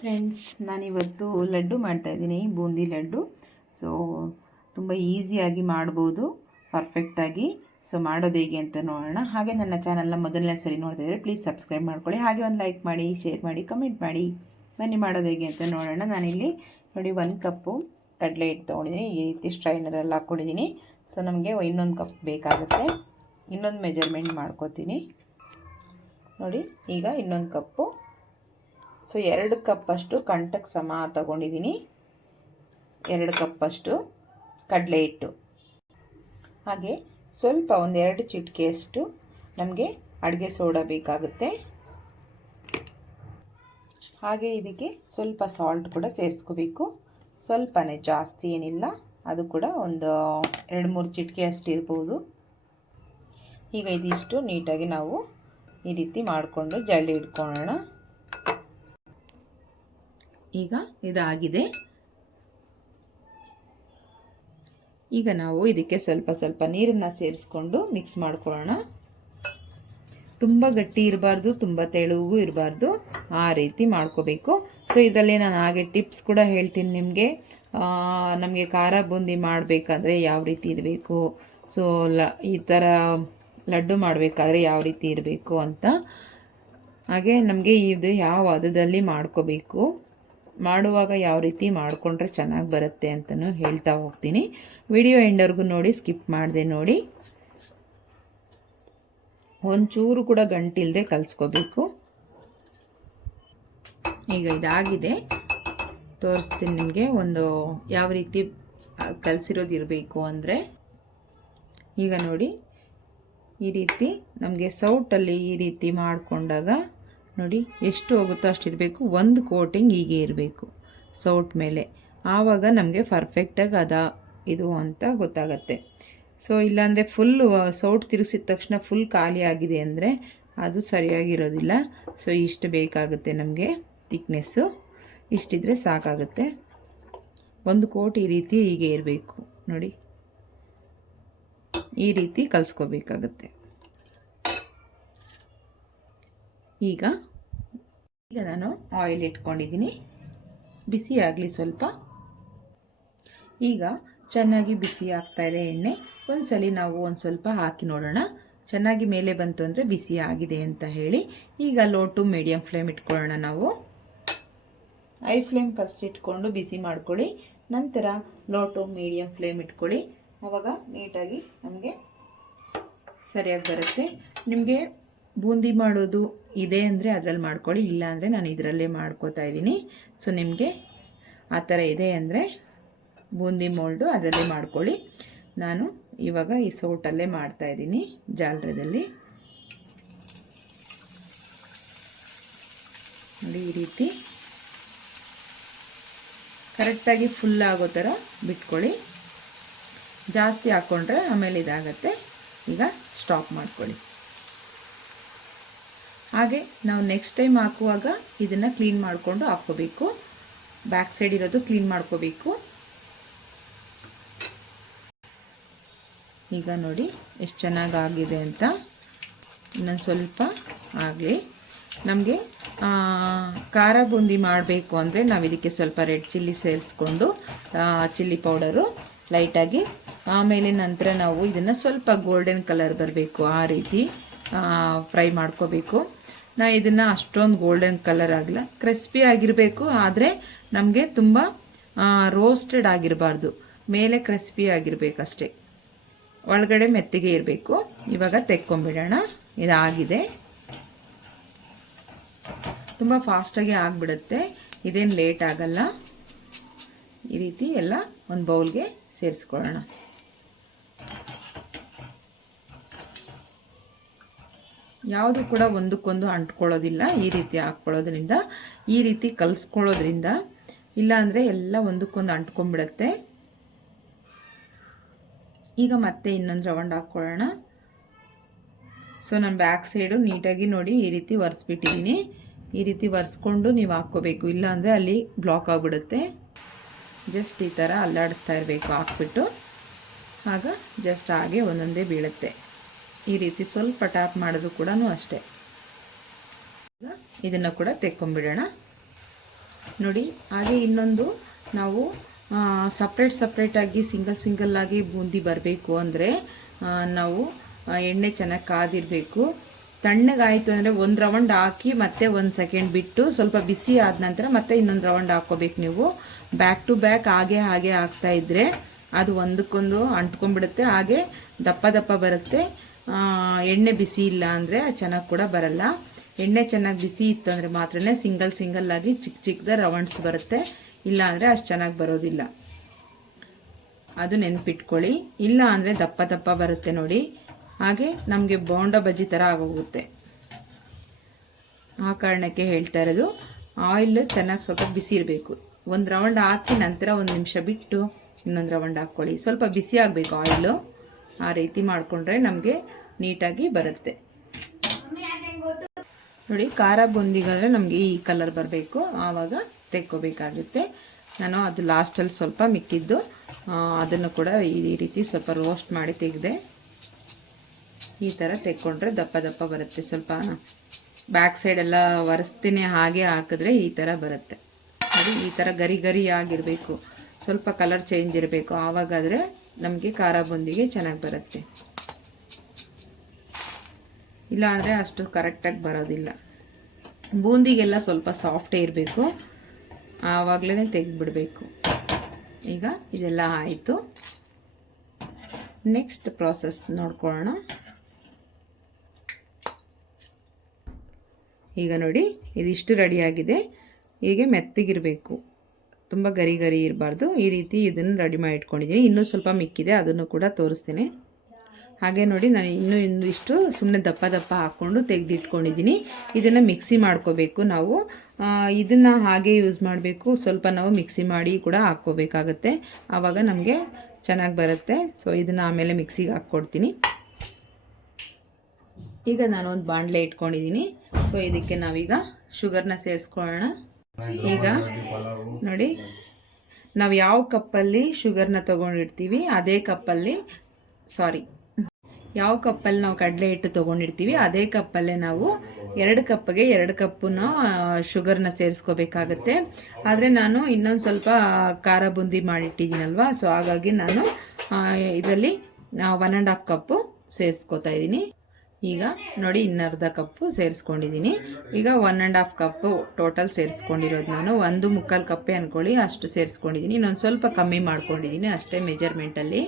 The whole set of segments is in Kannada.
ಫ್ರೆಂಡ್ಸ್ ನಾನಿವತ್ತು ಲಡ್ಡು ಮಾಡ್ತಾಯಿದ್ದೀನಿ, ಬೂಂದಿ ಲಡ್ಡು. ಸೊ ತುಂಬ ಈಸಿಯಾಗಿ ಮಾಡ್ಬೋದು ಪರ್ಫೆಕ್ಟಾಗಿ ಸೊ ಮಾಡೋದು ಹೇಗೆ ಅಂತ ನೋಡೋಣ. ಹಾಗೆ ನನ್ನ ಚಾನಲ್ನ ಮೊದಲನೇ ಸರಿ ನೋಡ್ತಾ ಇದ್ದರೆ ಪ್ಲೀಸ್ ಸಬ್ಸ್ಕ್ರೈಬ್ ಮಾಡ್ಕೊಳ್ಳಿ. ಹಾಗೆ ಒಂದು ಲೈಕ್ ಮಾಡಿ ಶೇರ್ ಮಾಡಿ ಕಮೆಂಟ್ ಮಾಡಿ. ಬನ್ನಿ ಮಾಡೋದು ಹೇಗೆ ಅಂತ ನೋಡೋಣ. ನಾನಿಲ್ಲಿ ನೋಡಿ ಒಂದು ಕಪ್ಪು ಕಡಲೆ ಹಿಟ್ಟು ತೊಗೊಂಡಿದ್ದೀನಿ. ಈ ರೀತಿ ಸ್ಟ್ರೈನರಲ್ಲಿ ಹಾಕ್ಕೊಂಡಿದ್ದೀನಿ. ಸೊ ನಮಗೆ ಇನ್ನೊಂದು ಕಪ್ ಬೇಕಾಗುತ್ತೆ. ಇನ್ನೊಂದು ಮೆಜರ್ಮೆಂಟ್ ಮಾಡ್ಕೋತೀನಿ. ನೋಡಿ, ಈಗ ಇನ್ನೊಂದು ಕಪ್ಪು ಸೊ ಎರಡು ಕಪ್ಪಷ್ಟು ಕಂಟಕ್ಕೆ ಸಮ ತಗೊಂಡಿದ್ದೀನಿ ಎರಡು ಕಪ್ಪಷ್ಟು ಕಡಲೆ ಹಿಟ್ಟು. ಹಾಗೆ ಸ್ವಲ್ಪ ಒಂದೆರಡು ಚಿಟಿಕೆಯಷ್ಟು ನಮಗೆ ಅಡುಗೆ ಸೋಡಾ ಬೇಕಾಗುತ್ತೆ. ಹಾಗೆ ಇದಕ್ಕೆ ಸ್ವಲ್ಪ ಸಾಲ್ಟ್ ಕೂಡ ಸೇರಿಸ್ಕೋಬೇಕು. ಸ್ವಲ್ಪನೇ ಜಾಸ್ತಿ ಏನಿಲ್ಲ. ಅದು ಕೂಡ ಒಂದು ಎರಡು ಮೂರು ಚಿಟಿಕೆ ಅಷ್ಟು ಇರ್ಬೋದು. ಈಗ ಇದಿಷ್ಟು ನೀಟಾಗಿ ನಾವು ಈ ರೀತಿ ಮಾಡಿಕೊಂಡು ಜಳ್ಳಿ ಇಟ್ಕೊಳ್ಳೋಣ. ಈಗ ಇದಾಗಿದೆ. ಈಗ ನಾವು ಇದಕ್ಕೆ ಸ್ವಲ್ಪ ಸ್ವಲ್ಪ ನೀರನ್ನು ಸೇರಿಸ್ಕೊಂಡು ಮಿಕ್ಸ್ ಮಾಡ್ಕೊಳ್ಳೋಣ. ತುಂಬ ಗಟ್ಟಿ ಇರಬಾರ್ದು, ತುಂಬ ತೆಳುಗೂ ಇರಬಾರ್ದು ಆ ರೀತಿ ಮಾಡ್ಕೋಬೇಕು. ಸೊ ಇದರಲ್ಲಿ ನಾನು ಹಾಗೆ ಟಿಪ್ಸ್ ಕೂಡ ಹೇಳ್ತೀನಿ ನಿಮಗೆ. ನಮಗೆ ಖಾರ ಬೂಂದಿ ಮಾಡಬೇಕಾದ್ರೆ ಯಾವ ರೀತಿ ಇರಬೇಕು? ಸೊ ಲ, ಈ ಥರ ಲಡ್ಡು ಮಾಡಬೇಕಾದ್ರೆ ಯಾವ ರೀತಿ ಇರಬೇಕು ಅಂತ. ಹಾಗೆ ನಮಗೆ ಇದು ಯಾವ ಹದದಲ್ಲಿ ಮಾಡ್ಕೋಬೇಕು. ಮಾಡುವಾಗ ಯಾವ ರೀತಿ ಮಾಡಿಕೊಂಡ್ರೆ ಚೆನ್ನಾಗಿ ಬರುತ್ತೆ ಅಂತಲೂ ಹೇಳ್ತಾ ಹೋಗ್ತೀನಿ. ವಿಡಿಯೋ ಎಂಡರ್ಗೂ ನೋಡಿ, ಸ್ಕಿಪ್ ಮಾಡಿದೆ ನೋಡಿ. ಒಂಚೂರು ಕೂಡ ಗಂಟಿಲ್ಲದೆ ಕಲಿಸ್ಕೋಬೇಕು. ಈಗ ಇದಾಗಿದೆ. ತೋರಿಸ್ತೀನಿ ನಿಮಗೆ ಒಂದು ಯಾವ ರೀತಿ ಕಲಸಿರೋದು ಇರಬೇಕು ಅಂದರೆ. ಈಗ ನೋಡಿ, ಈ ರೀತಿ ನಮಗೆ ಸೌಟಲ್ಲಿ ಈ ರೀತಿ ಮಾಡಿಕೊಂಡಾಗ ನೋಡಿ, ಎಷ್ಟು ಹೋಗುತ್ತೋ ಅಷ್ಟು ಇರಬೇಕು. ಒಂದು ಕೋಟಿಂಗ್ ಹೀಗೆ ಇರಬೇಕು. ಸೌಟ್ ಮೇಲೆ. ಆವಾಗ ನಮಗೆ ಪರ್ಫೆಕ್ಟಾಗಿ ಅದ, ಇದು ಅಂತ ಗೊತ್ತಾಗತ್ತೆ. ಸೊ ಇಲ್ಲಾಂದರೆ ಫುಲ್ ಸೌಟ್ ತಿರುಗಿಸಿದ ತಕ್ಷಣ ಫುಲ್ ಖಾಲಿ ಆಗಿದೆ ಅಂದರೆ ಅದು ಸರಿಯಾಗಿರೋದಿಲ್ಲ. ಸೊ ಇಷ್ಟು ಬೇಕಾಗುತ್ತೆ ನಮಗೆ ತಿಕ್ನೆಸ್ಸು ಇಷ್ಟಿದ್ರೆ ಸಾಕಾಗುತ್ತೆ. ಒಂದು ಕೋಟ್ ಈ ರೀತಿ ಹೀಗೆ ಇರಬೇಕು. ನೋಡಿ, ಈ ರೀತಿ ಕಲಿಸ್ಕೋಬೇಕಾಗತ್ತೆ. ಈಗ ಈಗ ನಾನು ಆಯಿಲ್ ಇಟ್ಕೊಂಡಿದ್ದೀನಿ. ಬಿಸಿ ಆಗಲಿ ಸ್ವಲ್ಪ. ಈಗ ಚೆನ್ನಾಗಿ ಬಿಸಿ ಆಗ್ತಾ ಇದೆ ಎಣ್ಣೆ. ಒಂದ್ಸಲಿ ನಾವು ಒಂದು ಸ್ವಲ್ಪ ಹಾಕಿ ನೋಡೋಣ. ಚೆನ್ನಾಗಿ ಮೇಲೆ ಬಂತು ಅಂದರೆ ಬಿಸಿ ಆಗಿದೆ ಅಂತ ಹೇಳಿ. ಈಗ ಲೋ ಟು ಮೀಡಿಯಮ್ ಫ್ಲೇಮ್ ಇಟ್ಕೊಳ್ಳೋಣ ನಾವು. ಹೈ ಫ್ಲೇಮ್ ಫಸ್ಟ್ ಇಟ್ಕೊಂಡು ಬಿಸಿ ಮಾಡ್ಕೊಳ್ಳಿ. ನಂತರ ಲೋ ಟು ಮೀಡಿಯಮ್ ಫ್ಲೇಮ್ ಇಟ್ಕೊಳ್ಳಿ. ಆವಾಗ ನೀಟಾಗಿ ನಮಗೆ ಸರಿಯಾಗಿ ಬರುತ್ತೆ. ನಿಮಗೆ ಬೂಂದಿ ಮಾಡೋದು ಇದೆ ಅಂದರೆ ಅದರಲ್ಲಿ ಮಾಡ್ಕೊಳ್ಳಿ, ಇಲ್ಲ ಅಂದರೆ ನಾನು ಇದರಲ್ಲೇ ಮಾಡ್ಕೋತಾ ಇದ್ದೀನಿ. ಸೊ ನಿಮಗೆ ಆ ಥರ ಇದೆ ಅಂದರೆ ಬೂಂದಿ ಮೋಲ್ಡು ಅದರಲ್ಲೇ ಮಾಡ್ಕೊಳ್ಳಿ. ನಾನು ಇವಾಗ ಈ ಸೌಟಲ್ಲೇ ಮಾಡ್ತಾ ಇದ್ದೀನಿ ಜಾಲರದಲ್ಲಿ. ನೋಡಿ ಈ ರೀತಿ. ಕರೆಕ್ಟಾಗಿ ಫುಲ್ ಆಗೋ ಥರ ಬಿಟ್ಕೊಳ್ಳಿ. ಜಾಸ್ತಿ ಹಾಕ್ಕೊಂಡ್ರೆ ಆಮೇಲೆ ಇದಾಗತ್ತೆ. ಈಗ ಸ್ಟಾಪ್ ಮಾಡ್ಕೊಳ್ಳಿ. ಹಾಗೆ ನಾವು ನೆಕ್ಸ್ಟ್ ಟೈಮ್ ಹಾಕುವಾಗ ಇದನ್ನು ಕ್ಲೀನ್ ಮಾಡಿಕೊಂಡು ಹಾಕ್ಕೋಬೇಕು. ಬ್ಯಾಕ್ ಸೈಡ್ ಇರೋದು ಕ್ಲೀನ್ ಮಾಡ್ಕೋಬೇಕು. ಈಗ ನೋಡಿ ಎಷ್ಟು ಚೆನ್ನಾಗಿ ಆಗಿದೆ ಅಂತ. ಇನ್ನೊಂದು ಸ್ವಲ್ಪ ಆಗಲಿ ನಮಗೆ ಖಾರ ಬೂಂದಿ ಮಾಡಬೇಕು ಅಂದರೆ ನಾವು ಇದಕ್ಕೆ ಸ್ವಲ್ಪ ರೆಡ್ ಚಿಲ್ಲಿ ಸೇರಿಸ್ಕೊಂಡು ಚಿಲ್ಲಿ ಪೌಡರು ಲೈಟಾಗಿ ಆಮೇಲೆ ನಂತರ ನಾವು ಇದನ್ನು ಸ್ವಲ್ಪ ಗೋಲ್ಡನ್ ಕಲರ್ ಬರಬೇಕು ಆ ರೀತಿ. ಫ್ರೈ ಮಾಡ್ಕೋಬೇಕು. ನಾ ಇದನ್ನು ಅಷ್ಟೊಂದು ಗೋಲ್ಡನ್ ಕಲರ್ ಆಗಲ್ಲ ಕ್ರಿಸ್ಪಿ ಆಗಿರಬೇಕು, ಆದರೆ ನಮಗೆ ತುಂಬ ರೋಸ್ಟೆಡ್ ಆಗಿರಬಾರ್ದು. ಮೇಲೆ ಕ್ರಿಸ್ಪಿ ಆಗಿರಬೇಕಷ್ಟೇ. ಒಳಗಡೆ ಮೆತ್ತಿಗೆ ಇರಬೇಕು. ಇವಾಗ ತೆಕ್ಕೊಂಬಿಡೋಣ. ಇದಾಗಿದೆ. ತುಂಬ ಫಾಸ್ಟಾಗಿ ಆಗಿಬಿಡುತ್ತೆ. ಇದೇನು ಲೇಟ್ ಆಗಲ್ಲ. ಈ ರೀತಿ ಎಲ್ಲ ಒಂದು ಬೌಲ್ಗೆ ಸೇರಿಸ್ಕೊಳ್ಳೋಣ. ಯಾವುದು ಕೂಡ ಒಂದಕ್ಕೊಂದು ಅಂಟ್ಕೊಳ್ಳೋದಿಲ್ಲ, ಈ ರೀತಿ ಹಾಕ್ಕೊಳ್ಳೋದ್ರಿಂದ, ಈ ರೀತಿ ಕಲಿಸ್ಕೊಳ್ಳೋದ್ರಿಂದ, ಇಲ್ಲಾಂದರೆ ಎಲ್ಲ ಒಂದಕ್ಕೊಂದು ಅಂಟ್ಕೊಂಡ್ಬಿಡತ್ತೆ. ಈಗ ಮತ್ತೆ ಇನ್ನೊಂದು ರೌಂಡ್ ಹಾಕ್ಕೊಳ್ಳೋಣ. ಸೊ, ನಾನು ಬ್ಯಾಕ್ ಸೈಡು ನೀಟಾಗಿ ನೋಡಿ ಈ ರೀತಿ ಒರೆಸ್ಬಿಟ್ಟಿದ್ದೀನಿ ಈ ರೀತಿ ಒರೆಸ್ಕೊಂಡು ನೀವು ಹಾಕ್ಕೋಬೇಕು. ಇಲ್ಲಾಂದರೆ ಅಲ್ಲಿ ಬ್ಲಾಕ್ ಆಗಿಬಿಡುತ್ತೆ. ಜಸ್ಟ್ ಈ ಥರ ಅಲ್ಲಾಡಿಸ್ತಾ ಇರಬೇಕು, ಹಾಕ್ಬಿಟ್ಟು. ಆಗ ಜಸ್ಟ್ ಹಾಗೆ ಒಂದೊಂದೇ ಬೀಳುತ್ತೆ. ಈ ರೀತಿ ಸ್ವಲ್ಪ ಟ್ಯಾಪ್ ಮಾಡೋದು ಕೂಡ ಅಷ್ಟೇ. ಇದನ್ನು ಕೂಡ ತೆಕ್ಕೊಂಬಿಡೋಣ. ನೋಡಿ, ಹಾಗೆ ಇನ್ನೊಂದು ನಾವು ಸಪ್ರೇಟ್ ಸಪ್ರೇಟಾಗಿ ಸಿಂಗಲ್ ಸಿಂಗಲ್ ಆಗಿ ಬೂಂದಿ ಬರಬೇಕು ಅಂದರೆ ನಾವು ಎಣ್ಣೆ ಚೆನ್ನಾಗಿ ಕಾದಿರಬೇಕು. ತಣ್ಣಗಾಯಿತು ಅಂದರೆ ಒಂದು ರೌಂಡ್ ಹಾಕಿ ಮತ್ತೆ ಒಂದು ಸೆಕೆಂಡ್ ಬಿಟ್ಟು ಸ್ವಲ್ಪ ಬಿಸಿ ಆದ ನಂತರ ಮತ್ತೆ ಇನ್ನೊಂದು ರೌಂಡ್ ಹಾಕ್ಕೋಬೇಕು ನೀವು. ಬ್ಯಾಕ್ ಟು ಬ್ಯಾಕ್ ಹಾಗೆ ಹಾಗೆ ಹಾಕ್ತಾ ಇದ್ದರೆ ಅದು ಒಂದಕ್ಕೊಂದು ಅಂಟ್ಕೊಂಡ್ಬಿಡುತ್ತೆ. ಹಾಗೆ ದಪ್ಪ ದಪ್ಪ ಬರುತ್ತೆ. ಎಣ್ಣೆ ಬಿಸಿ ಇಲ್ಲ ಅಂದರೆ ಚೆನ್ನಾಗಿ ಕೂಡ ಬರಲ್ಲ. ಎಣ್ಣೆ ಚೆನ್ನಾಗಿ ಬಿಸಿ ಇತ್ತು ಅಂದರೆ ಮಾತ್ರನೇ ಸಿಂಗಲ್ ಸಿಂಗಲ್ ಆಗಿ ಚಿಕ್ಕ ಚಿಕ್ಕದ ರೌಂಡ್ಸ್ ಬರುತ್ತೆ. ಇಲ್ಲ ಅಂದರೆ ಅಷ್ಟು ಚೆನ್ನಾಗಿ ಬರೋದಿಲ್ಲ. ಅದು ನೆನ್ಪಿಟ್ಕೊಳ್ಳಿ. ಇಲ್ಲ ಅಂದರೆ ದಪ್ಪ ದಪ್ಪ ಬರುತ್ತೆ ನೋಡಿ. ಹಾಗೆ ನಮಗೆ ಬೋಂಡ ಬಜ್ಜಿ ಥರ ಆಗೋಗುತ್ತೆ. ಆ ಕಾರಣಕ್ಕೆ ಹೇಳ್ತಾ ಇರೋದು ಆಯಿಲ್ ಚೆನ್ನಾಗಿ ಸ್ವಲ್ಪ ಬಿಸಿ ಇರಬೇಕು. ಒಂದು ರೌಂಡ್ ಹಾಕಿ ನಂತರ ಒಂದು ನಿಮಿಷ ಬಿಟ್ಟು ಇನ್ನೊಂದು ರೌಂಡ್ ಹಾಕ್ಕೊಳ್ಳಿ. ಸ್ವಲ್ಪ ಬಿಸಿ ಆಗಬೇಕು ಆಯಿಲು ಆ ರೀತಿ ಮಾಡಿಕೊಂಡ್ರೆ ನಮಗೆ ನೀಟಾಗಿ ಬರುತ್ತೆ. ನೋಡಿ, ಖಾರ ಬುಂದಿಗಾದರೆ ನಮಗೆ ಈ ಕಲರ್ ಬರಬೇಕು. ಆವಾಗ ತೆಕ್ಕೋಬೇಕಾಗುತ್ತೆ. ನಾನು ಅದು ಲಾಸ್ಟಲ್ಲಿ ಸ್ವಲ್ಪ ಮಿಕ್ಕಿದ್ದು ಅದನ್ನು ಕೂಡ ಈ ರೀತಿ ಸ್ವಲ್ಪ ರೋಸ್ಟ್ ಮಾಡಿ ತೆಗೆದೆ, ಈ ಥರ ತೆಕ್ಕೊಂಡ್ರೆ ದಪ್ಪ ದಪ್ಪ ಬರುತ್ತೆ. ಸ್ವಲ್ಪ ಬ್ಯಾಕ್ ಸೈಡ್ ಎಲ್ಲ ಒರೆಸ್ತೀನಿ ಹಾಗೆ ಹಾಕಿದ್ರೆ ಈ ಥರ ಬರುತ್ತೆ. ಅದು ಈ ಥರ ಗರಿ ಗರಿ ಆಗಿರಬೇಕು. ಸ್ವಲ್ಪ ಕಲರ್ ಚೇಂಜ್ ಇರಬೇಕು. ಆವಾಗಾದರೆ ನಮಗೆ ಖಾರ ಬೊಂದಿಗೆ ಚೆನ್ನಾಗಿ ಬರುತ್ತೆ. ಇಲ್ಲ ಅಂದರೆ ಅಷ್ಟು ಕರೆಕ್ಟಾಗಿ ಬರೋದಿಲ್ಲ. ಬೂಂದಿಗೆಲ್ಲ ಸ್ವಲ್ಪ ಸಾಫ್ಟೇ ಇರಬೇಕು. ಆವಾಗಲೇ ತೆಗೆದುಬಿಡಬೇಕು. ಈಗ ಇದೆಲ್ಲ ಆಯಿತು. ನೆಕ್ಸ್ಟ್ ಪ್ರಾಸೆಸ್ ನೋಡ್ಕೊಳ್ಳೋಣ. ಈಗ ನೋಡಿ, ಇದಿಷ್ಟು ರೆಡಿಯಾಗಿದೆ. ಹೀಗೆ ಮೆತ್ತಗಿರಬೇಕು. ತುಂಬ ಗರಿ ಗರಿ ಇರಬಾರ್ದು. ಈ ರೀತಿ ಇದನ್ನು ರೆಡಿ ಮಾಡಿ ಇಟ್ಕೊಂಡಿದ್ದೀನಿ. ಇನ್ನೂ ಸ್ವಲ್ಪ ಮಿಕ್ಕಿದೆ, ಅದನ್ನು ಕೂಡ ತೋರಿಸ್ತೀನಿ. ಹಾಗೆ ನೋಡಿ, ನಾನು ಇನ್ನೂ ಇನ್ನಿಷ್ಟು ಸುಮ್ಮನೆ ದಪ್ಪ ದಪ್ಪ ಹಾಕ್ಕೊಂಡು ತೆಗೆದಿಟ್ಕೊಂಡಿದ್ದೀನಿ. ಇದನ್ನು ಮಿಕ್ಸಿ ಮಾಡ್ಕೋಬೇಕು ನಾವು. ಇದನ್ನು ಹಾಗೆ ಯೂಸ್ ಮಾಡಬೇಕು. ಸ್ವಲ್ಪ ನಾವು ಮಿಕ್ಸಿ ಮಾಡಿ ಕೂಡ ಹಾಕ್ಕೋಬೇಕಾಗತ್ತೆ. ಆವಾಗ ನಮಗೆ ಚೆನ್ನಾಗಿ ಬರುತ್ತೆ. ಸೊ ಇದನ್ನು ಆಮೇಲೆ ಮಿಕ್ಸಿಗೆ ಹಾಕ್ಕೊಡ್ತೀನಿ. ಈಗ ನಾನು ಒಂದು ಬಾಣಲೆ ಇಟ್ಕೊಂಡಿದ್ದೀನಿ. ಸೊ ಇದಕ್ಕೆ ನಾವೀಗ ಶುಗರ್ನ ಸೇರಿಸ್ಕೊಳ್ಳೋಣ. ಈಗ ನೋಡಿ, ನಾವು ಯಾವ ಕಪ್ಪಲ್ಲಿ ಶುಗರ್ನ ತೊಗೊಂಡಿರ್ತೀವಿ ಅದೇ ಕಪ್ಪಲ್ಲಿ ಸಾರಿ ಯಾವ ಕಪ್ಪಲ್ಲಿ ನಾವು ಕಡಲೆ ಹಿಟ್ಟು ತೊಗೊಂಡಿರ್ತೀವಿ ಅದೇ ಕಪ್ಪಲ್ಲೇ ನಾವು ಎರಡು ಕಪ್ಗೆ ಎರಡು ಕಪ್ಪನ್ನ ಶುಗರ್ನ ಸೇರಿಸ್ಕೋಬೇಕಾಗತ್ತೆ. ಆದರೆ ನಾನು ಇನ್ನೊಂದು ಸ್ವಲ್ಪ ಖಾರ ಬುಂದಿ ಮಾಡಿಟ್ಟಿದ್ದೀನಲ್ವಾ ಸೊ ಹಾಗಾಗಿ ನಾನು ಇದರಲ್ಲಿ ಒನ್ ಆ್ಯಂಡ್ ಹಾಫ್ ಕಪ್ಪು ಸೇರಿಸ್ಕೋತಾ ಇದ್ದೀನಿ. ಈಗ ನೋಡಿ ಇನ್ನರ್ಧ ಕಪ್ಪು ಸೇರಿಸ್ಕೊಂಡಿದ್ದೀನಿ. ಈಗ one and half cup total ಸೇರಿಸ್ಕೊಂಡಿರೋದು ನಾನು. ಒಂದು ಮುಕ್ಕಾಲು ಕಪ್ಪೆ ಅಂದ್ಕೊಳ್ಳಿ ಅಷ್ಟು ಸೇರಿಸ್ಕೊಂಡಿದ್ದೀನಿ. ಇನ್ನೊಂದು ಸ್ವಲ್ಪ ಕಮ್ಮಿ ಮಾಡ್ಕೊಂಡಿದ್ದೀನಿ ಅಷ್ಟೇ ಮೆಜರ್ಮೆಂಟಲ್ಲಿ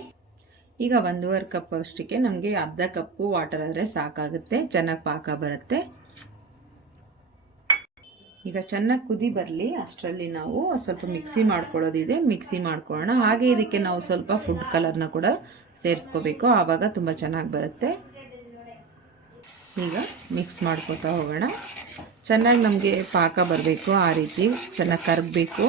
ಈಗ ಒಂದೂವರೆ ಕಪ್ ಅಷ್ಟಕ್ಕೆ ನಮಗೆ ಅರ್ಧ ಕಪ್ಪು ವಾಟರ್ ಆದರೆ ಸಾಕಾಗುತ್ತೆ, ಚೆನ್ನಾಗಿ ಪಾಕ ಬರುತ್ತೆ. ಈಗ ಚೆನ್ನಾಗಿ ಕುದಿ ಬರಲಿ, ಅಷ್ಟರಲ್ಲಿ ನಾವು ಸ್ವಲ್ಪ ಮಿಕ್ಸಿ ಮಾಡ್ಕೊಳ್ಳೋದಿದೆ ಮಿಕ್ಸಿ ಮಾಡ್ಕೊಳ್ಳೋಣ. ಹಾಗೆ ಇದಕ್ಕೆ ನಾವು ಸ್ವಲ್ಪ ಫುಡ್ ಕಲರ್ನ ಕೂಡ ಸೇರಿಸ್ಕೋಬೇಕು. ಆವಾಗ ತುಂಬ ಚೆನ್ನಾಗಿ ಬರುತ್ತೆ. ಈಗ ಮಿಕ್ಸ್ ಮಾಡ್ಕೋತಾ ಹೋಗೋಣ. ಚೆನ್ನಾಗಿ ನಮಗೆ ಪಾಕ ಬರಬೇಕು ಆ ರೀತಿ. ಚೆನ್ನಾಗಿ ಕರಗಬೇಕು.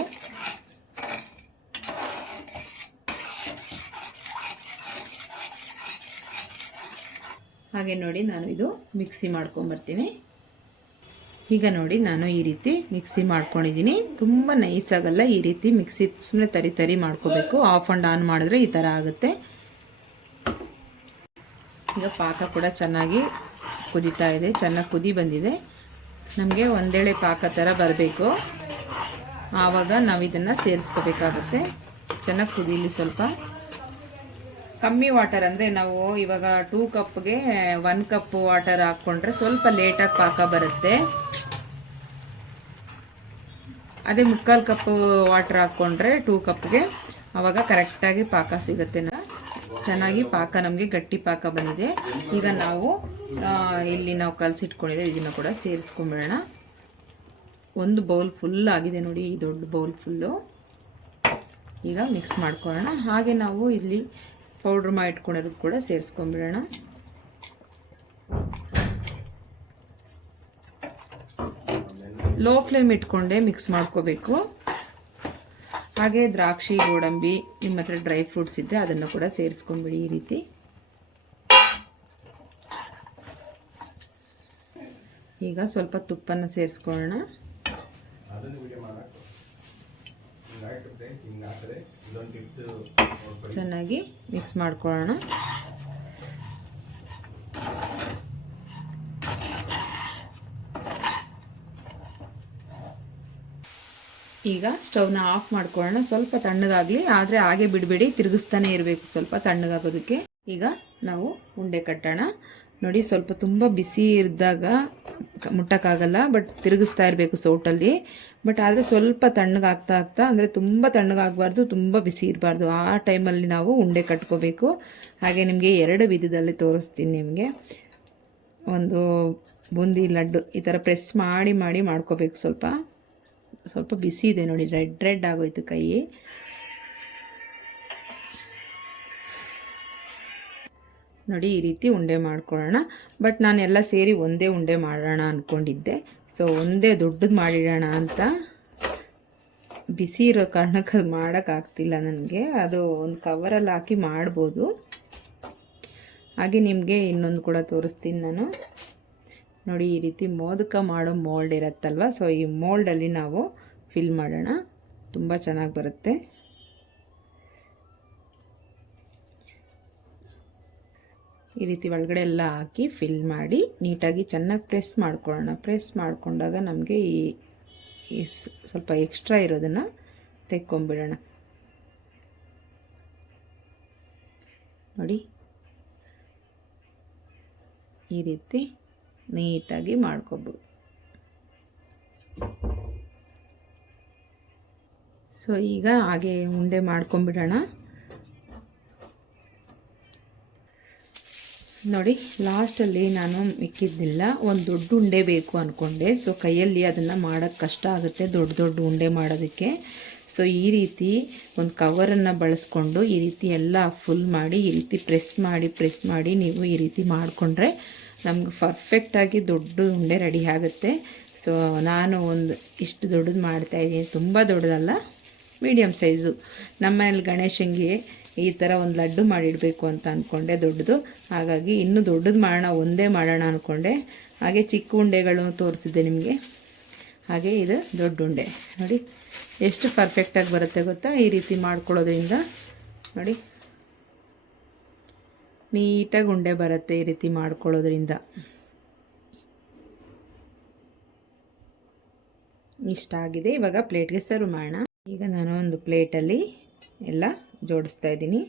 ಹಾಗೆ ನೋಡಿ ನಾನು ಇದು ಮಿಕ್ಸಿ ಮಾಡ್ಕೊಂಬರ್ತೀನಿ. ಈಗ ನೋಡಿ ನಾನು ಈ ರೀತಿ ಮಿಕ್ಸಿ ಮಾಡ್ಕೊಂಡಿದ್ದೀನಿ. ತುಂಬ ನೈಸ್ ಆಗಲ್ಲ ಈ ರೀತಿ ಮಿಕ್ಸಿ ಸುಮ್ಮನೆ ತರಿ ತರಿ ಮಾಡ್ಕೋಬೇಕು. ಆಫ್ ಆ್ಯಂಡ್ ಆನ್ ಮಾಡಿದ್ರೆ ಈ ಥರ ಆಗುತ್ತೆ. ಈಗ ಪಾಕ ಕೂಡ ಚೆನ್ನಾಗಿ ಕುದೀತಾ ಇದೆ, ಚೆನ್ನಾಗಿ ಕುದಿ ಬಂದಿದೆ. ನಮಗೆ ಒಂದೇಳೆ ಪಾಕ ಥರ ಬರಬೇಕು. ಆವಾಗ ನಾವು ಇದನ್ನು ಸೇರಿಸ್ಕೋಬೇಕಾಗುತ್ತೆ. ಚೆನ್ನಾಗಿ ಕುದೀಲಿ ಸ್ವಲ್ಪ. ಕಮ್ಮಿ ವಾಟರ್ ಅಂದರೆ ನಾವು ಇವಾಗ ಟೂ ಕಪ್ಗೆ ಒನ್ ಕಪ್ ವಾಟರ್ ಹಾಕ್ಕೊಂಡ್ರೆ ಸ್ವಲ್ಪ ಲೇಟಾಗಿ ಪಾಕ ಬರುತ್ತೆ. ಅದೇ ಮುಕ್ಕಾಲು ಕಪ್ ವಾಟರ್ ಹಾಕ್ಕೊಂಡ್ರೆ ಟೂ ಕಪ್ಗೆ ಆವಾಗ ಕರೆಕ್ಟಾಗಿ ಪಾಕ ಸಿಗುತ್ತೆ ಚೆನ್ನಾಗಿ ಪಾಕ ನಮಗೆ ಗಟ್ಟಿ ಪಾಕ ಬಂದಿದೆ. ಈಗ ನಾವು ಇಲ್ಲಿ ನಾವು ಕಲಸಿಟ್ಕೊಂಡಿದ್ದೆ ಇದನ್ನು ಕೂಡ ಸೇರಿಸ್ಕೊಂಬಿಡೋಣ. ಒಂದು ಬೌಲ್ ಫುಲ್ ಆಗಿದೆ ನೋಡಿ, ಈ ದೊಡ್ಡ ಬೌಲ್ ಫುಲ್ಲು ಈಗ ಮಿಕ್ಸ್ ಮಾಡ್ಕೊಳ್ಳೋಣ. ಹಾಗೆ ನಾವು ಇಲ್ಲಿ ಪೌಡ್ರ್ ಮಾಡಿ ಇಟ್ಕೊಂಡಿರೋದು ಕೂಡ ಸೇರಿಸ್ಕೊಂಬಿಡೋಣ. ಲೋ ಫ್ಲೇಮ್ ಇಟ್ಕೊಂಡೆ ಮಿಕ್ಸ್ ಮಾಡ್ಕೋಬೇಕು. ಹಾಗೆ ದ್ರಾಕ್ಷಿ ಗೋಡಂಬಿ ನಿಮ್ಮ ಹತ್ರ ಡ್ರೈ ಫ್ರೂಟ್ಸ್ ಇದ್ದರೆ ಅದನ್ನು ಕೂಡ ಸೇರಿಸ್ಕೊಂಬಿಡಿ ಈ ರೀತಿ. ಈಗ ಸ್ವಲ್ಪ ತುಪ್ಪನ ಸೇರಿಸ್ಕೊಳ್ಳೋಣ. ಚೆನ್ನಾಗಿ ಮಿಕ್ಸ್ ಮಾಡ್ಕೊಳ್ಳೋಣ. ಈಗ ಸ್ಟವ್ನ ಆಫ್ ಮಾಡ್ಕೊಳ್ಳೋಣ. ಸ್ವಲ್ಪ ತಣ್ಣಗಾಗಲಿ, ಆದರೆ ಹಾಗೆ ಬಿಡಬೇಡಿ, ತಿರುಗಿಸ್ತಾನೆ ಇರಬೇಕು ಸ್ವಲ್ಪ ತಣ್ಣಗಾಗೋದಕ್ಕೆ. ಈಗ ನಾವು ಉಂಡೆ ಕಟ್ಟೋಣ. ನೋಡಿ, ಸ್ವಲ್ಪ ತುಂಬ ಬಿಸಿ ಇದ್ದಾಗ ಮುಟ್ಟಕ್ಕಾಗಲ್ಲ, ಬಟ್ ತಿರುಗಿಸ್ತಾ ಇರಬೇಕು ಸೌಟಲ್ಲಿ. ಬಟ್ ಆದರೆ ಸ್ವಲ್ಪ ತಣ್ಣಗಾಗ್ತಾ ಆಗ್ತಾ, ಅಂದರೆ ತುಂಬ ತಣ್ಣಗಾಗಬಾರ್ದು, ತುಂಬ ಬಿಸಿ ಇರಬಾರ್ದು. ಆ ಟೈಮಲ್ಲಿ ನಾವು ಉಂಡೆ ಕಟ್ಕೋಬೇಕು. ಹಾಗೆ ನಿಮಗೆ ಎರಡು ವಿಧದಲ್ಲಿ ತೋರಿಸ್ತೀನಿ ನಿಮಗೆ. ಒಂದು ಬೂಂದಿ ಲಡ್ಡು, ಈ ಥರ ಪ್ರೆಸ್ ಮಾಡಿ ಮಾಡಿ ಮಾಡ್ಕೋಬೇಕು ಸ್ವಲ್ಪ. ಸ್ವಲ್ಪ ಬಿಸಿ ಇದೆ ನೋಡಿ, ರೆಡ್ ರೆಡ್ ಆಗೋಯ್ತು ಕೈ. ನೋಡಿ, ಈ ರೀತಿ ಉಂಡೆ ಮಾಡ್ಕೊಳ್ಳೋಣ. ಬಟ್ ನಾನು ಎಲ್ಲ ಸೇರಿ ಒಂದೇ ಉಂಡೆ ಮಾಡೋಣ ಅಂದ್ಕೊಂಡಿದ್ದೆ ಸೊ ಒಂದೇ ದೊಡ್ಡದು ಮಾಡಿಡೋಣ ಅಂತ ಬಿಸಿ ಇರೋ ಕಾರಣಕ್ಕೆ ಅದು ಮಾಡೋಕ್ಕಾಗ್ತಿಲ್ಲ ನನಗೆ. ಅದು ಒಂದು ಕವರಲ್ಲಿ ಹಾಕಿ ಮಾಡ್ಬೋದು. ಹಾಗೆ ನಿಮಗೆ ಇನ್ನೊಂದು ಕೂಡ ತೋರಿಸ್ತೀನಿ ನಾನು. ನೋಡಿ, ಈ ರೀತಿ ಮೋದಕ ಮಾಡೋ ಮೋಲ್ಡ್ ಇರುತ್ತಲ್ವ? ಸೊ ಈ ಮೋಲ್ಡಲ್ಲಿ ನಾವು ಫಿಲ್ ಮಾಡೋಣ. ತುಂಬ ಚೆನ್ನಾಗಿ ಬರುತ್ತೆ. ಈ ರೀತಿ ಒಳಗಡೆ ಎಲ್ಲ ಹಾಕಿ ಫಿಲ್ ಮಾಡಿ, ನೀಟಾಗಿ ಚೆನ್ನಾಗಿ ಪ್ರೆಸ್ ಮಾಡ್ಕೊಳ್ಳೋಣ. ಪ್ರೆಸ್ ಮಾಡಿಕೊಂಡಾಗ ನಮಗೆ ಈ ಸ್ವಲ್ಪ ಎಕ್ಸ್ಟ್ರಾ ಇರೋದನ್ನು ತೆಕ್ಕೊಂಬಿಡೋಣ. ನೋಡಿ. ಈ ರೀತಿ ನೀಟಾಗಿ ಮಾಡ್ಕೊಬೋದು. ಸೊ ಈಗ ಹಾಗೆ ಉಂಡೆ ಮಾಡ್ಕೊಂಬಿಡೋಣ. ನೋಡಿ, ಲಾಸ್ಟಲ್ಲಿ ನಾನು ಮಿಕ್ಕಿದ್ದಿಲ್ಲ, ಒಂದು ದೊಡ್ಡ ಉಂಡೆ ಬೇಕು ಅಂದ್ಕೊಂಡೆ ಸೊ ಕೈಯಲ್ಲಿ ಅದನ್ನು ಮಾಡೋಕ್ಕೆ ಕಷ್ಟ ಆಗುತ್ತೆ ದೊಡ್ಡ ದೊಡ್ಡ ಉಂಡೆ ಮಾಡೋದಕ್ಕೆ. ಸೊ ಈ ರೀತಿ ಒಂದು ಕವರನ್ನು ಬಳಸ್ಕೊಂಡು ಈ ರೀತಿ ಎಲ್ಲ ಫುಲ್ ಮಾಡಿ, ಈ ರೀತಿ ಪ್ರೆಸ್ ಮಾಡಿ ಪ್ರೆಸ್ ಮಾಡಿ ನೀವು ಈ ರೀತಿ ಮಾಡಿಕೊಂಡ್ರೆ ನಮ್ಗೆ ಪರ್ಫೆಕ್ಟಾಗಿ ದೊಡ್ಡ ಉಂಡೆ ರೆಡಿ ಆಗುತ್ತೆ. ಸೊ ನಾನು ಒಂದು ಇಷ್ಟು ದೊಡ್ಡದು ಮಾಡ್ತಾ ಇದ್ದೀನಿ. ತುಂಬ ದೊಡ್ಡದಲ್ಲ ಮೀಡಿಯಮ್ ಸೈಜು ನಮ್ಮ ಮನೇಲಿ ಗಣೇಶಂಗೆ ಈ ಥರ ಒಂದು ಲಡ್ಡು ಮಾಡಿಡಬೇಕು ಅಂತ ಅಂದ್ಕೊಂಡೆ ದೊಡ್ಡದು. ಹಾಗಾಗಿ ಇನ್ನೂ ದೊಡ್ಡದು ಮಾಡೋಣ, ಒಂದೇ ಮಾಡೋಣ ಅಂದ್ಕೊಂಡೆ ಹಾಗೆ ಚಿಕ್ಕ ಉಂಡೆಗಳು ತೋರಿಸಿದ್ದೆ ನಿಮಗೆ. ಹಾಗೆ ಇದು ದೊಡ್ಡ ಉಂಡೆ. ನೋಡಿ, ಎಷ್ಟು ಪರ್ಫೆಕ್ಟಾಗಿ ಬರುತ್ತೆ ಗೊತ್ತಾ? ಈ ರೀತಿ ಮಾಡ್ಕೊಳ್ಳೋದ್ರಿಂದ. ನೋಡಿ. ನೀಟಾಗಿ ಉಂಡೆ ಬರುತ್ತೆ ಈ ರೀತಿ ಮಾಡ್ಕೊಳ್ಳೋದ್ರಿಂದ. ಇಷ್ಟ ಆಗಿದೆ. ಇವಾಗ ಪ್ಲೇಟ್ಗೆ ಸರ್ವ್ ಮಾಡೋಣ. ಈಗ ನಾನು ಒಂದು ಪ್ಲೇಟಲ್ಲಿ ಎಲ್ಲ ಜೋಡಿಸ್ತಾ ಇದ್ದೀನಿ.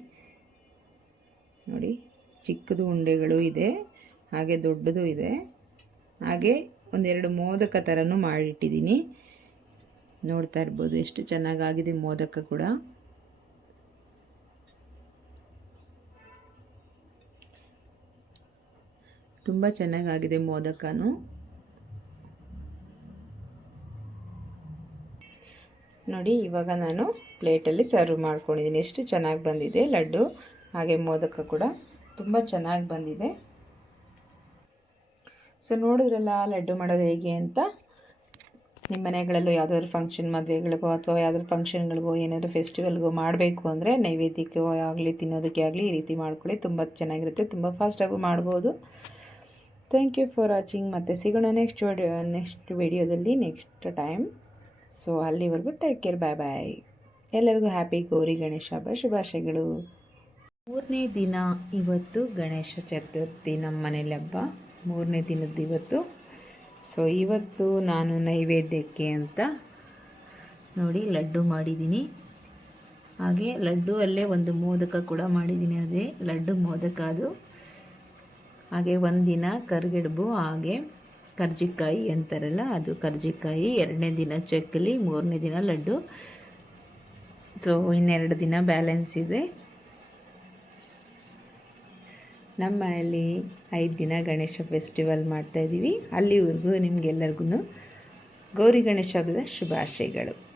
ನೋಡಿ, ಚಿಕ್ಕದು ಉಂಡೆಗಳು ಇದೆ, ಹಾಗೆ ದೊಡ್ಡದು ಇದೆ. ಹಾಗೆ ಒಂದೆರಡು ಮೋದಕ ಥರನೂ ಮಾಡಿಟ್ಟಿದ್ದೀನಿ. ನೋಡ್ತಾ ಇರ್ಬೋದು, ಎಷ್ಟು ಚೆನ್ನಾಗಾಗಿದೆ ಮೋದಕ ಕೂಡ. ತುಂಬ ಚೆನ್ನಾಗಾಗಿದೆ ಮೋದಕನೂ. ನೋಡಿ, ಇವಾಗ ನಾನು ಪ್ಲೇಟಲ್ಲಿ ಸರ್ವ್ ಮಾಡ್ಕೊಂಡಿದ್ದೀನಿ. ಎಷ್ಟು ಚೆನ್ನಾಗಿ ಬಂದಿದೆ ಲಡ್ಡು. ಹಾಗೆ ಮೋದಕ ಕೂಡ ತುಂಬ ಚೆನ್ನಾಗಿ ಬಂದಿದೆ. ಸೊ ನೋಡಿದ್ರಲ್ಲ ಲಡ್ಡು ಮಾಡೋದು ಹೇಗೆ ಅಂತ? ನಿಮ್ಮ ಮನೆಗಳಲ್ಲೂ ಯಾವುದಾದ್ರು ಫಂಕ್ಷನ್ ಮದುವೆಗಳಿಗೋ ಅಥವಾ ಯಾವುದಾದ್ರು ಫಂಕ್ಷನ್ಗಳಿಗೋ ಏನಾದರೂ ಫೆಸ್ಟಿವಲ್ಗೋ ಮಾಡಬೇಕು ಅಂದರೆ ನೈವೇದ್ಯಕ್ಕೆ ಆಗಲಿ, ತಿನ್ನೋದಕ್ಕೆ ಆಗಲಿ ಈ ರೀತಿ ಮಾಡ್ಕೊಳ್ಳಿ. ತುಂಬ ಚೆನ್ನಾಗಿರುತ್ತೆ. ತುಂಬ ಫಾಸ್ಟಾಗೂ ಮಾಡ್ಬೋದು. ಥ್ಯಾಂಕ್ ಯು ಫಾರ್ ವಾಚಿಂಗ್ ಮತ್ತು ಸಿಗೋಣ ನೆಕ್ಸ್ಟ್ ವಿಡಿಯೋ ನೆಕ್ಸ್ಟ್ ವಿಡಿಯೋದಲ್ಲಿ ನೆಕ್ಸ್ಟ್ ಟೈಮ್ ಸೊ ಅಲ್ಲಿವರೆಗೂ ಟೇಕ್ ಕೇರ್ ಬಾಯ್ ಬಾಯ್ ಎಲ್ಲರಿಗೂ ಹ್ಯಾಪಿ ಗೌರಿ ಗಣೇಶ ಹಬ್ಬ. ಶುಭಾಶಯಗಳು. ಮೂರನೇ ದಿನ ಇವತ್ತು ಗಣೇಶ ಚತುರ್ಥಿ ನಮ್ಮ ಮನೇಲಿ ಹಬ್ಬ. ಮೂರನೇ ದಿನದ ಇವತ್ತು. ಸೊ ಇವತ್ತು ನಾನು ನೈವೇದ್ಯಕ್ಕೆ ಅಂತ ನೋಡಿ ಲಡ್ಡು ಮಾಡಿದ್ದೀನಿ. ಹಾಗೆ ಲಡ್ಡು ಅಲ್ಲೇ ಒಂದು ಮೋದಕ ಕೂಡ ಮಾಡಿದ್ದೀನಿ ಅದೇ. ಲಡ್ಡು ಮೋದಕ ಅದು. ಹಾಗೆ ಒಂದಿನ ಕರ್ಗಿಡ್ಬು, ಹಾಗೆ ಕರ್ಜಿಕಾಯಿ ಅಂತಾರಲ್ಲ ಅದು ಕರ್ಜಿಕಾಯಿ, ಎರಡನೇ ದಿನ ಚಕ್ಕಲಿ ಮೂರನೇ ದಿನ ಲಡ್ಡು. ಸೊ ಇನ್ನೆರಡು ದಿನ ಬ್ಯಾಲೆನ್ಸ್ ಇದೆ. ನಮ್ಮ ಮನೆಯಲ್ಲಿ ಐದು ದಿನ ಗಣೇಶ ಫೆಸ್ಟಿವಲ್ ಮಾಡ್ತಾಯಿದ್ದೀವಿ ಅಲ್ಲಿವರೆಗೂ ನಿಮಗೆಲ್ಲರಿಗೂ ಗೌರಿ ಗಣೇಶ ಹಬ್ಬದ ಶುಭಾಶಯಗಳು.